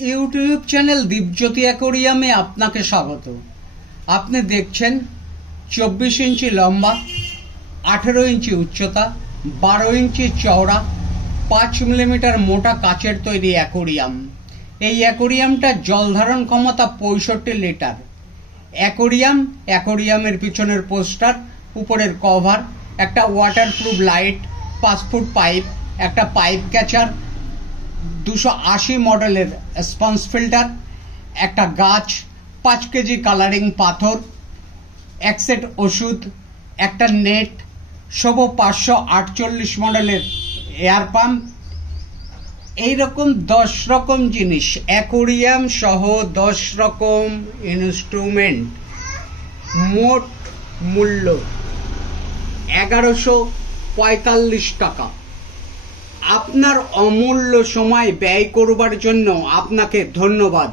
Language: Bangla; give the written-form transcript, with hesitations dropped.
ইউটিউব চ্যানেল দীপজ্যোতি অ্যাকোরিয়ামে আপনাকে স্বাগত। আপনি দেখছেন 24 ইঞ্চি লম্বা, 18 ইঞ্চি উচ্চতা, 12 ইঞ্চি চওড়া, 5 মিলিমিটার মোটা কাচের তৈরি অ্যাকোরিয়াম। এই অ্যাকোরিয়ামটার জল ধারণ ক্ষমতা 65 লিটার। অ্যাকোরিয়ামের পিছনের পোস্টার, উপরের কভার, একটা ওয়াটারপ্রুফ লাইট, 5 ফুট পাইপ, একটা পাইপ ক্যাচার, 280 মডেলের স্পঞ্জ ফিল্টার, একটা গাছ, 5 কেজি কালারিং পাথর, এক সেট ওষুধ, একটা নেট, সব 548 মডেলের এয়ার পাম্প, এইরকম 10 রকম জিনিস, অ্যাকোরিয়াম সহ 10 রকম ইনস্ট্রুমেন্ট। মোট মূল্য 1145 টাকা। আপনার অমূল্য সময় ব্যয় করবার জন্য আপনাকে ধন্যবাদ।